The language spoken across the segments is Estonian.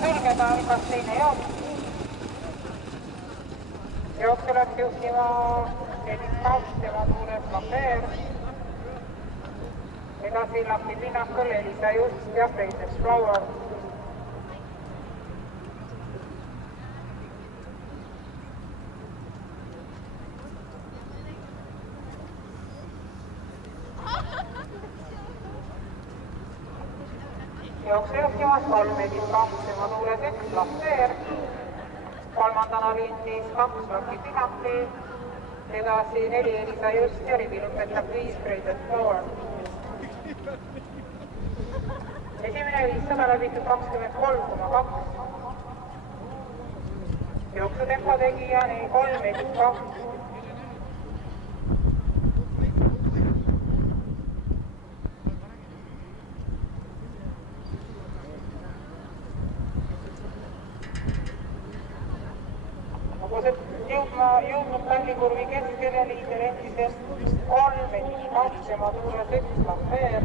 sulgeda, algas teine jooks. Jooksu läks juhtima Edith Kaups, tema tuules Lafer. Edasi Lapi pinnakul Elisa Just ja Freises Flower. Jooksu juhtimas 3 Edith Kaups, tema tuules 1 Lafer. Kolmandana lindis 2 Laki Pinaki, edasi 4 Elisa Just ja rivi lõpetab 5 Freises Flower. Esimene 500 läbitud 23,2. Jooksutempo tegija 3 Edith Kaups. Jõudnud tallikurvi keskele liider endiselt 3 Edith Kaups, tema tuules 1 Lafer.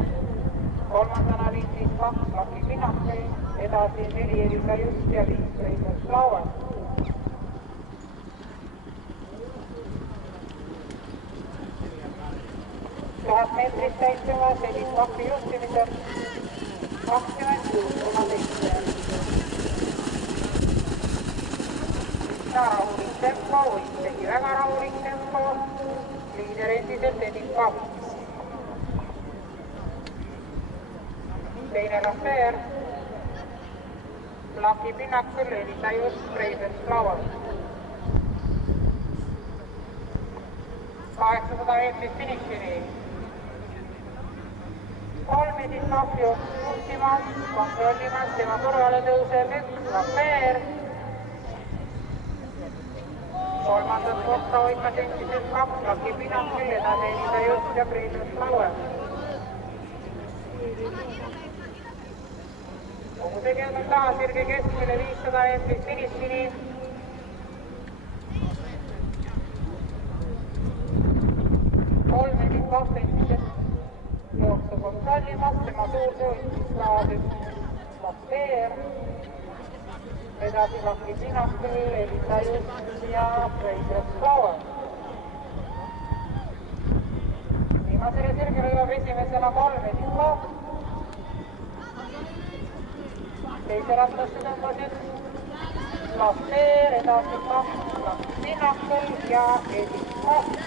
Kolmandana lindis 2 Laki Pinaki, edasi 4 Elisa Just ja 5 Freises Flower. Tuhat meetrit täitumas Edith Kaupi juhtimisel 26,7. Rahulik tempo, võit tegi väga rahulik tempo, liider endiselt Edith Kaups. Teine Lafer, Laki pinnakul Elisa Just, Freises Flower. 800 meetrit finišini. 3 Edith Kaups juhtimas, kontrollimas, tema turvale tõuseb 1 Lafer. Kolmandat kohta hoidmas endiselt 2 Laki pinnakul, edasi Elisa Just ja Freises Flower. Kogu tegevus taas sirge keskmine 500 meetrit finišini. 3 Edith Kaups endiselt jooksu kontrollimas, tema suurde võitis laadis Lafer. Edasi Laki pinnakul Elisa Just ja Freises Flower. Viimasele sirgele jõuab esimesena 3 Edith Kaups. Teise rattasse tõmbas 1 Lafer, edasi 2 Laki pinnakul ja Edith Kaups.